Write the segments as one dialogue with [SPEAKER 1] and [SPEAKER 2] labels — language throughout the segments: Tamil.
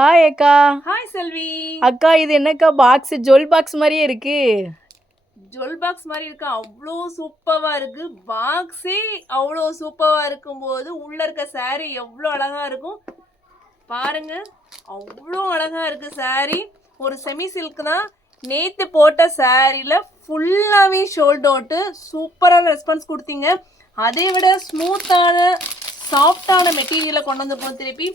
[SPEAKER 1] ஹாய் அக்கா.
[SPEAKER 2] ஹாய் செல்வி.
[SPEAKER 1] அக்கா இது என்னக்கா பாக்ஸ் ஜுவல் பாக்ஸ் மாதிரியே இருக்கு.
[SPEAKER 2] ஜுவல் பாக்ஸ் மாதிரி இருக்கு. அவ்வளோ சூப்பராக இருக்கு. பாக்ஸே அவ்வளோ சூப்பராக இருக்கும்போது உள்ள இருக்க saree எவ்வளோ அழகா இருக்கும். பாருங்க. அவ்வளோ அழகா இருக்கு saree. ஒரு செமி சில்க் தான். நேத்து போட்ட சாரியில் ஃபுல்லாகவே ஷோல்ட் அவுட்டு சூப்பரான ரெஸ்பான்ஸ் கொடுத்தீங்க. அதை விட ஸ்மூத்தான சாஃப்டான மெட்டீரியலை கொண்டு வந்திருக்கோம் திருப்பி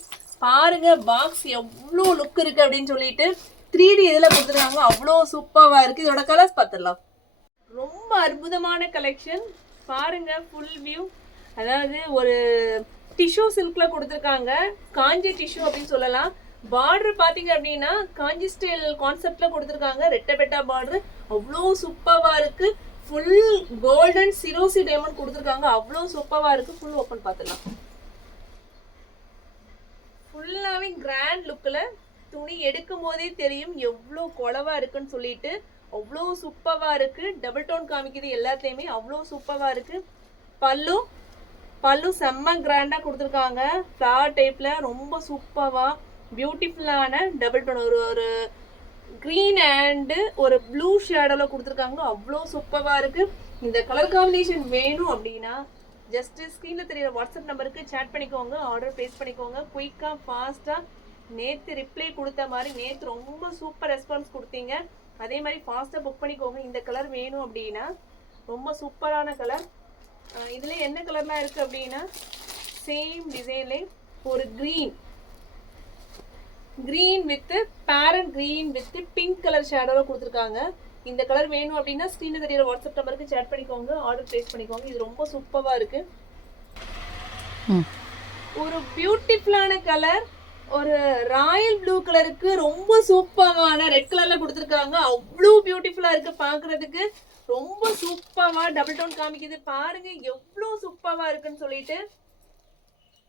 [SPEAKER 2] பாருங்க பாக்ஸ் எவ்வளோ லுக் இருக்கு அப்படின்னு சொல்லிட்டு த்ரீ டி இதில் கொடுத்துருக்காங்க. அவ்வளோ சூப்பராக இருக்கு. இதோட கலர்ஸ் பார்த்துடலாம். ரொம்ப அற்புதமான கலெக்ஷன் பாருங்க ஃபுல் வியூ அதாவது ஒரு டிஷ்யூ சில்க்ல கொடுத்துருக்காங்க. காஞ்சி டிஷ்யூ அப்படின்னு சொல்லலாம். பார்டர் பார்த்தீங்க அப்படின்னா காஞ்சி ஸ்டைல் கான்செப்டில் கொடுத்துருக்காங்க. ரெட்டபெட்டா பார்டர் அவ்வளோ சூப்பராக இருக்கு. ஃபுல் கோல்டன் சிரோசி டைமண்ட் கொடுத்துருக்காங்க. அவ்வளோ சூப்பராக இருக்கு. ஃபுல் ஓப்பன் பார்த்துலாம் ஃபுல்லாகவே கிராண்ட் லுக்கில் துணி எடுக்கும் போதே தெரியும் எவ்வளோ குளவா இருக்குன்னு சொல்லிட்டு அவ்வளோ சூப்பராக இருக்குது டபுள் டோன் காமிக்குது எல்லாத்துலேயுமே அவ்வளோ சூப்பராக இருக்குது பல்லு பல்லு செம்ம கிராண்டாக கொடுத்துருக்காங்க. ஃப்ளார் டைப்பில் ரொம்ப சூப்பராக பியூட்டிஃபுல்லான டபுள் டோன் ஒரு ஒரு க்ரீன் அண்டு ஒரு ப்ளூ ஷேடோவில் கொடுத்துருக்காங்க. அவ்வளோ சூப்பராக இருக்குது இந்த கலர் காம்பினேஷன் வேணும் அப்படின்னா ஜஸ்ட் ஸ்க்ரீனில் தெரியுற வாட்ஸ்அப் நம்பருக்கு சேட் பண்ணிக்கோங்க ஆர்டர் ப்ளேஸ் பண்ணிக்கோங்க. குயிக்காக ஃபாஸ்ட்டாக நேற்று ரிப்ளை கொடுத்த மாதிரி நேற்று ரொம்ப சூப்பர் ரெஸ்பான்ஸ் கொடுத்தீங்க. அதே மாதிரி ஃபாஸ்ட்டாக புக் பண்ணிக்கோங்க. இந்த கலர் வேணும் அப்படின்னா ரொம்ப சூப்பரான கலர் இதில் என்ன கலர்லாம் இருக்குது அப்படின்னா சேம் டிசைன்லே ஒரு green green with parent green with pink colour ஷேடோவில் கொடுத்துருக்காங்க. இந்த கலர் வேணும் அப்படின்னா ஸ்க்ரீனில் தெரியுற வாட்ஸ்அப் நம்பருக்கு சேட் பண்ணிக்கோங்க ஆர்டர் ப்ளேஸ் பண்ணிக்கோங்க. இது ரொம்ப சூப்பராக இருக்கு. ஒரு பியூட்டிஃபுல்லான கலர் ஒரு ராயல் ப்ளூ கலருக்கு ரொம்ப சூப்பரான ரெட் கலர்ல கொடுத்துருக்காங்க. அவ்வளோ பியூட்டிஃபுல்லா இருக்கு பார்க்கிறதுக்கு ரொம்ப சூப்பரா டபுள் டோன் காமிக்குது. பாருங்க எவ்வளோ சூப்பரா இருக்குன்னு சொல்லிட்டு.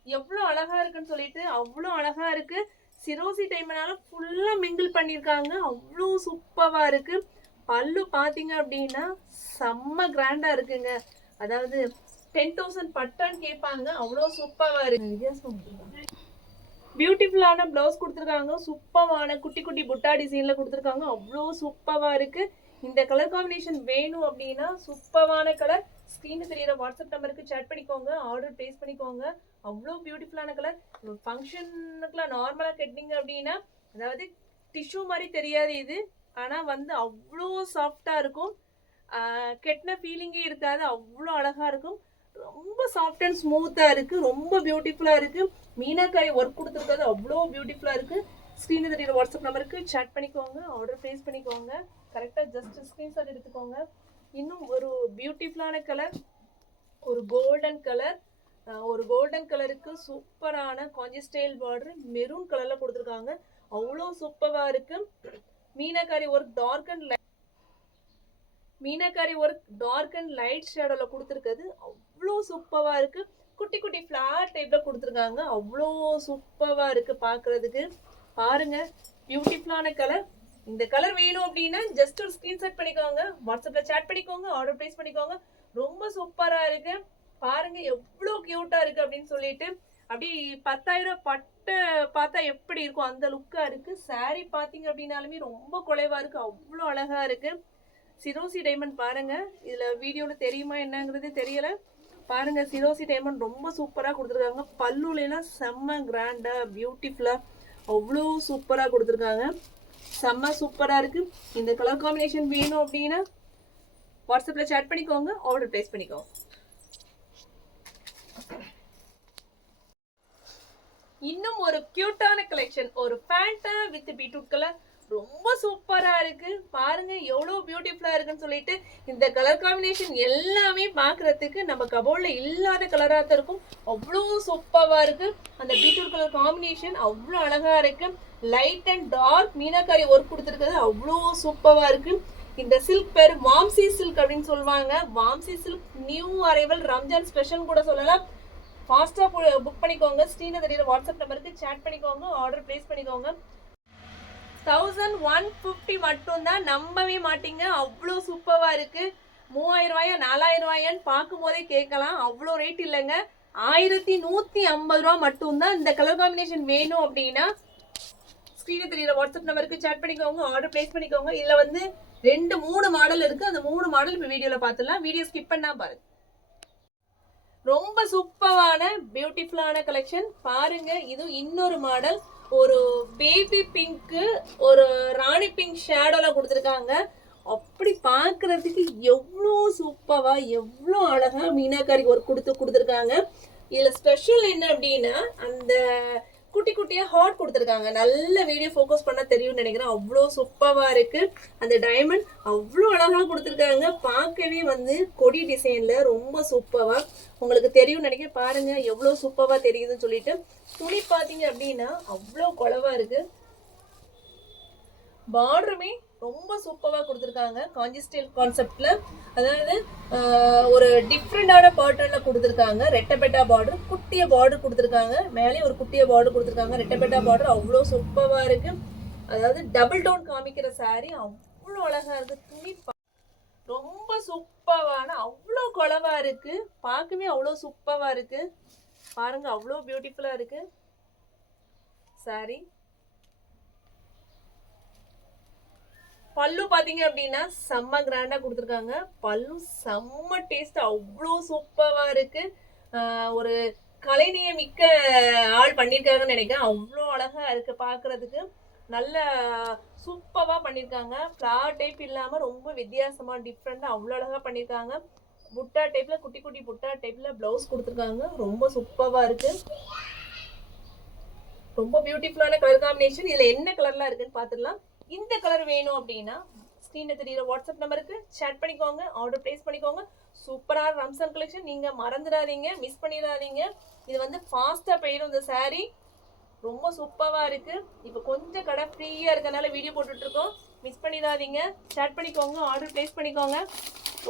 [SPEAKER 2] எவ்வளோ அழகா இருக்குன்னு சொல்லிட்டு அவ்வளோ அழகா இருக்கு. சிரோசி டைம்னால ஃபுல்லா மிங்கிள் பண்ணியிருக்காங்க. அவ்வளோ சூப்பரா இருக்கு. பல்லு பார்த்தீங்க அப்படின்னா செம்ம கிராண்டாக இருக்குங்க. அதாவது டென் தௌசண்ட் பட்டான்னு கேட்பாங்க அவ்வளோ சூப்பராக இருக்கு. வித்தியாசம் பியூட்டிஃபுல்லான ப்ளவுஸ் கொடுத்துருக்காங்க சூப்பரான குட்டி குட்டி புட்டா டிசைனில் கொடுத்துருக்காங்க அவ்வளோ சூப்பராக இருக்குது இந்த கலர் காம்பினேஷன் வேணும் அப்படின்னா சூப்பரான கலர் ஸ்க்ரீனு தெரியிற வாட்ஸ்அப் நம்பருக்கு சேட் பண்ணிக்கோங்க ஆர்டர் ப்ளேஸ் பண்ணிக்கோங்க. அவ்வளோ பியூட்டிஃபுல்லான கலர் ஃபங்க்ஷனுக்குலாம் நார்மலாக கட்டினீங்க அப்படின்னா அதாவது டிஷ்யூ மாதிரி தெரியாது இது. ஆனால் வந்து அவ்வளோ சாஃப்டாக இருக்கும். கெட்டின ஃபீலிங்கே இருக்காது. அவ்வளோ அழகாக இருக்கும். ரொம்ப சாஃப்ட் அண்ட் ஸ்மூத்தாக இருக்குது ரொம்ப பியூட்டிஃபுல்லாக இருக்குது மீனாக்காய் ஒர்க் கொடுத்துருக்காது அவ்வளோ பியூட்டிஃபுல்லாக இருக்குது ஸ்க்ரீனில் தெரியுற வாட்ஸ்அப் நம்பருக்கு சேட் பண்ணிக்கோங்க. ஆர்டர் ப்ளேஸ் பண்ணிக்கோங்க. கரெக்டாக ஜஸ்ட் ஸ்க்ரீன்ஷாட் எடுத்துக்கோங்க. இன்னும் ஒரு பியூட்டிஃபுல்லான கலர் ஒரு கோல்டன் கலர் ஒரு கோல்டன் கலருக்கு சூப்பரான காஞ்சி ஸ்டைல் பார்டர் மெரூன் கலரில் கொடுத்துருக்காங்க. அவ்வளோ சூப்பராக இருக்குது meenakari work dark and meenakari work dark and light ஷேடோவில் கொடுத்துருக்கிறது. அவ்வளோ சூப்பராக இருக்குது குட்டி குட்டி ஃப்ளாட் டைப்பில் கொடுத்துருக்காங்க. அவ்வளோ சூப்பராக இருக்குது பார்க்குறதுக்கு பாருங்கள் பியூட்டிஃபுல்லான கலர் இந்த கலர் வேணும் அப்படின்னா ஜஸ்ட் ஒரு ஸ்க்ரீன்ஷாட் பண்ணிக்கோங்க. வாட்ஸ்அப்பில் சேட் பண்ணிக்கோங்க. ஆர்டர் ப்ளேஸ் பண்ணிக்கோங்க. ரொம்ப சூப்பராக இருக்குது பாருங்கள் எவ்வளோ க்யூட்டாக இருக்குது அப்படின்னு சொல்லிட்டு. அப்படி பத்தாயிரம் பட் பட்டை பார்த்தா எப்படி இருக்கும் அந்த லுக்காக இருக்குது saree பார்த்தீங்க அப்படின்னாலுமே ரொம்ப குறைவாக இருக்குது அவ்வளோ அழகாக இருக்குது சிரோசி டைமண்ட் பாருங்கள் இதில் வீடியோவில் தெரியுமா என்னங்கிறது தெரியலை. பாருங்கள் சிரோசி டைமண்ட் ரொம்ப சூப்பராக கொடுத்துருக்காங்க. பல்லுலாம் செம்ம கிராண்டாக பியூட்டிஃபுல்லாக அவ்வளோ சூப்பராக கொடுத்துருக்காங்க. செம்ம சூப்பராக இருக்குது இந்த கலர் காம்பினேஷன் வேணும் அப்படின்னா வாட்ஸ்அப்பில் சேட் பண்ணிக்கோங்க. ஆர்டர் ப்ளேஸ் பண்ணிக்கோங்க. இன்னும் ஒரு கியூட்டான கலெக்ஷன் ஒரு ஃபேண்டா வித் பீட்ரூட் கலர் ரொம்ப சூப்பரா இருக்கு. பாருங்க எவ்வளவு பியூட்டிஃபுல்லா இருக்குன்னு சொல்லிட்டு இந்த கலர் காம்பினேஷன் எல்லாமே பாக்குறதுக்கு நம்ம கபோர்ட்ல இல்லாத கலரா தான் இருக்கும். அவ்வளோ சூப்பரா இருக்கு. அந்த பீட்ரூட் கலர் காம்பினேஷன் அவ்வளோ அழகா இருக்கு. Light and dark meenakari work கொடுத்துருக்கிறது அவ்வளோ சூப்பரா இருக்கு. இந்த சில்க் பேர் வாம்சி சில்க் அப்படின்னு சொல்லுவாங்க. Vamsi silk new arrival Ramzan special கூட சொல்லலாம். ஃபாஸ்ட்டாக புக் பண்ணிக்கோங்க. ஸ்க்ரீனில் வாட்ஸ்அப் நம்பருக்கு சேட் பண்ணிக்கோங்க. ஆர்டர் ப்ளேஸ் பண்ணிக்கோங்க. தௌசண்ட் ஒன் ஃபிஃப்டி மட்டும்தான் நம்பவே மாட்டீங்க. அவ்வளோ சூப்பராக இருக்குது மூவாயிரம் ரூபாயா நாலாயிரம் ரூபாயான்னு பார்க்கும் போதே கேட்கலாம். அவ்வளோ ரேட் இல்லைங்க. ஆயிரத்தி நூற்றி ஐம்பது ரூபா மட்டும்தான் இந்த கலர் காம்பினேஷன் வேணும் அப்படின்னா ஸ்க்ரீனில் தெரியுற வாட்ஸ்அப் நம்பருக்கு சேட் பண்ணிக்கோங்க. ஆர்டர் ப்ளேஸ் பண்ணிக்கோங்க. இதில் வந்து ரெண்டு மூணு மாடல் இருக்குது அந்த மூணு மாடல் இப்போ வீடியோவில் பார்த்துடலாம். வீடியோ ஸ்கிப் பண்ணால் பாருங்கள் ரொம்ப சூப்பரான பியூட்டிஃபுல்லான கலெக்ஷன் பாருங்க இது இன்னொரு மாடல் ஒரு பேபி பிங்க்கு ஒரு ராணி பிங்க் ஷேடோல கொடுத்துருக்காங்க. அப்படி பார்க்கறதுக்கு எவ்வளோ சூப்பரா எவ்வளோ அழகா மீனாக்காரி ஒர்க் கொடுத்து கொடுத்துருக்காங்க. இதில் ஸ்பெஷல் என்ன அப்படின்னா அந்த குட்டி குட்டியா ஹாட் கொடுத்துருக்காங்க. நல்ல வீடியோ ஃபோக்கஸ் பண்ண தெரியும்னு நினைக்கிறேன். அவ்வளோ சூப்பராக இருக்கு. அந்த டைமண்ட் அவ்வளோ அழகா கொடுத்துருக்காங்க. பார்க்கவே வந்து கொடி டிசைன்ல ரொம்ப சூப்பராக உங்களுக்கு தெரியும்னு நினைக்கிறேன். பாருங்க எவ்வளோ சூப்பராக தெரியுதுன்னு சொல்லிட்டு. துணி பார்த்தீங்க அப்படின்னா அவ்வளோ குழவா இருக்கு. பார்டருமே ரொம்ப சூப்பராக கொடுத்துருக்காங்க. காஞ்சி ஸ்டைல் கான்செப்டில் அதாவது ஒரு டிஃப்ரெண்டான பார்டரில் கொடுத்துருக்காங்க. ரெட்டபெட்டா பார்டர் குட்டிய பார்டர் கொடுத்துருக்காங்க. மேலே ஒரு குட்டிய பார்டர் கொடுத்துருக்காங்க. ரெட்டபெட்டா பார்டர் அவ்வளோ சூப்பராக இருக்கு. அதாவது டபுள் டவுன் காமிக்கிற saree அவ்வளோ அழகாக இருக்கு. துணி பா- ரொம்ப சூப்பரான அவ்வளோ குளவாக இருக்கு. பார்க்கவே அவ்வளோ சூப்பராக இருக்கு. பாருங்க அவ்வளோ பியூட்டிஃபுல்லாக இருக்கு. saree பல்லு பாத்தீங்க அப்படின்னா செம்ம கிராண்டா கொடுத்துருக்காங்க. பல்லும் செம்ம டேஸ்ட் அவ்வளோ சூப்பராக இருக்கு. ஒரு கலைநீய மிக்க ஆள் பண்ணியிருக்காங்கன்னு நினைக்கிறேன். அவ்வளோ அழகா இருக்கு பார்க்குறதுக்கு நல்ல சூப்பராக பண்ணியிருக்காங்க ஃப்ளார் டைப் இல்லாமல் ரொம்ப வித்தியாசமாக டிஃப்ரெண்ட்டாக அவ்வளோ அழகாக பண்ணியிருக்காங்க புட்டா டைப்பில் குட்டி குட்டி புட்டா டைப்பில் ப்ளவுஸ் கொடுத்துருக்காங்க. ரொம்ப சூப்பராக இருக்கு. ரொம்ப பியூட்டிஃபுல்லான கலர் காம்பினேஷன் இதில் என்ன கலர்லாம் இருக்குன்னு பார்த்துடலாம் இந்த கலர் வேணும் அப்படின்னா ஸ்க்ரீனில் தெரியுற வாட்ஸ்அப் நம்பருக்கு சேட் பண்ணிக்கோங்க ஆர்டர் ப்ளேஸ் பண்ணிக்கோங்க. சூப்பரான ரம்சன் கலெக்ஷன் நீங்கள் மறந்துடாதீங்க மிஸ் பண்ணிடாதீங்க. இது வந்து ஃபாஸ்ட்டாக போயிடும் இந்த சாரீ ரொம்ப சூப்பராக இருக்குது இப்போ கொஞ்சம் கடை ஃப்ரீயாக இருக்கனால வீடியோ போட்டுட்ருக்கோம். மிஸ் பண்ணிடாதீங்க. சேட் பண்ணிக்கோங்க ஆர்டர் ப்ளேஸ் பண்ணிக்கோங்க.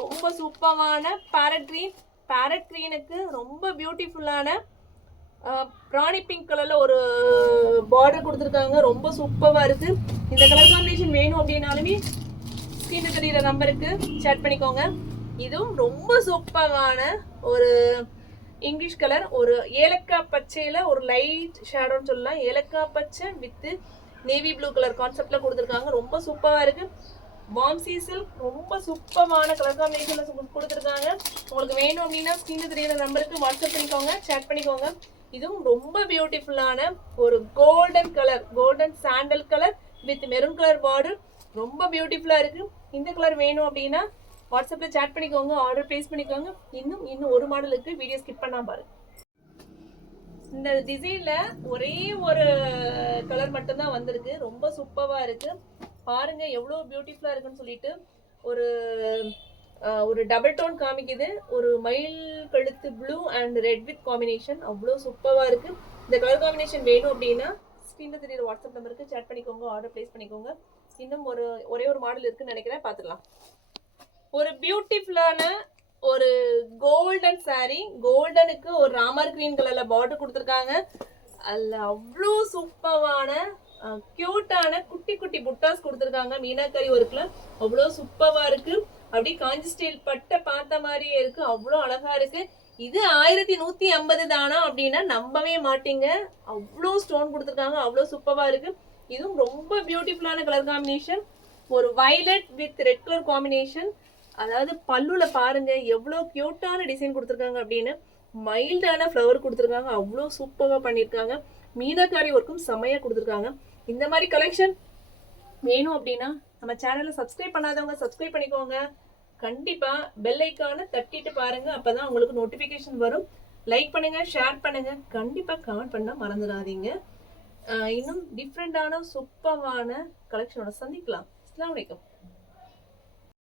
[SPEAKER 2] ரொம்ப சூப்பரான பேரட் க்ரீன் பேரட் க்ரீனுக்கு ரொம்ப பியூட்டிஃபுல்லான ராணி பிங்க் கலர்ல ஒரு பார்டர் கொடுத்துருக்காங்க. ரொம்ப சூப்பராக இருக்கு. இந்த கலர் காம்பினேஷன் வேணும் அப்படின்னாலுமே ஸ்க்ரீனில் தெரியுற நம்பருக்கு சேட் பண்ணிக்கோங்க. இதுவும் ரொம்ப சூப்பரான ஒரு இங்கிலீஷ் கலர் ஒரு ஏலக்காய் பச்சையில் ஒரு லைட் ஷேடோன்னு சொல்லலாம். ஏலக்காய் பச்சை வித்து நேவி ப்ளூ கலர் கான்செப்டில் கொடுத்துருக்காங்க. ரொம்ப சூப்பராக இருக்குது வாம்சி சில்க் ரொம்ப சூப்பரான கலர் காம்பினேஷனில் கொடுத்துருக்காங்க. உங்களுக்கு வேணும் அப்படின்னா ஸ்க்ரீனில் தெரியுற நம்பருக்கு வாட்ஸ்அப் பண்ணிக்கோங்க. சேட் பண்ணிக்கோங்க. இதுவும் ரொம்ப பியூட்டிஃபுல்லான ஒரு golden colour golden sandal colour with maroon colour border ரொம்ப பியூட்டிஃபுல்லாக இருக்குது இந்த கலர் வேணும் அப்படின்னா வாட்ஸ்அப்பில் சேட் பண்ணிக்கோங்க ஆர்டர் ப்ளேஸ் பண்ணிக்கோங்க. இன்னும் இன்னும் ஒரு மாடல் இருக்கு வீடியோ ஸ்கிப் பண்ணாம பாருங்க. இந்த டிசைனில் ஒரே ஒரு கலர் மட்டும்தான் வந்திருக்கு. ரொம்ப சூப்பராக இருக்குது பாருங்கள் எவ்வளோ பியூட்டிஃபுல்லாக இருக்குன்னு சொல்லிட்டு ஒரு ஒரு டபுள் டோன் காமிக்குது. ஒரு மயில் கழுத்து blue and red with combination அவ்வளோ சூப்பராக இருக்குது இந்த கலர் காம்பினேஷன் வேணும் அப்படின்னா ஸ்க்ரீனில் தெரியுற வாட்ஸ்அப் நம்பருக்கு சேட் பண்ணிக்கோங்க ஆர்டர் ப்ளேஸ் பண்ணிக்கோங்க. இன்னும் ஒரு ஒரே ஒரு மாடல் இருக்குன்னு நினைக்கிறேன். பார்த்துக்கலாம். ஒரு பியூட்டிஃபுல்லான ஒரு கோல்டன் சாரி கோல்டனுக்கு ஒரு ராமர் கிரீன் கலரில் பார்டர் கொடுத்துருக்காங்க. அதில் அவ்வளோ சூப்பரான கியூட்டான குட்டி குட்டி புட்டாஸ் கொடுத்துருக்காங்க. மீனாக்கரி ஒர்க்ல அவ்வளோ சூப்பரா இருக்கு. அப்படியே காஞ்சி ஸ்டைல் பட்டை பார்த்த மாதிரியே இருக்கு. அவ்வளோ அழகா இருக்கு. இது ஆயிரத்தி நூத்தி ஐம்பது தானா அப்படின்னா நம்பவே மாட்டீங்க. அவ்வளோ ஸ்டோன் கொடுத்துருக்காங்க. அவ்வளோ சூப்பரா இருக்கு. இதுவும் ரொம்ப பியூட்டிஃபுல்லான கலர் காம்பினேஷன் ஒரு violet with red colour combination அதாவது பல்லுல பாருங்க எவ்வளோ கியூட்டான டிசைன் கொடுத்துருக்காங்க அப்படின்னு. மைல்டான ஃப்ளவர் கொடுத்துருக்காங்க. அவ்வளோ சூப்பராக பண்ணியிருக்காங்க. மீனாக்காரி ஒர்க்கும் செம்மையாக கொடுத்துருக்காங்க. இந்த மாதிரி கலெக்ஷன் வேணும் அப்படின்னா நம்ம சேனலை சப்ஸ்கிரைப் பண்ணாதவங்க சப்ஸ்கிரைப் பண்ணிக்கோங்க. கண்டிப்பாக பெல் ஐக்கானை தட்டிட்டு பாருங்க. அப்பதான் உங்களுக்கு நோட்டிஃபிகேஷன் வரும். லைக் பண்ணுங்க ஷேர் பண்ணுங்க. கண்டிப்பாக கமெண்ட் பண்ண மறந்துடாதீங்க. இன்னும் டிஃப்ரெண்டான சூப்பரான கலெக்ஷனோட சந்திக்கலாம். அஸ்லாம் வலைக்கம்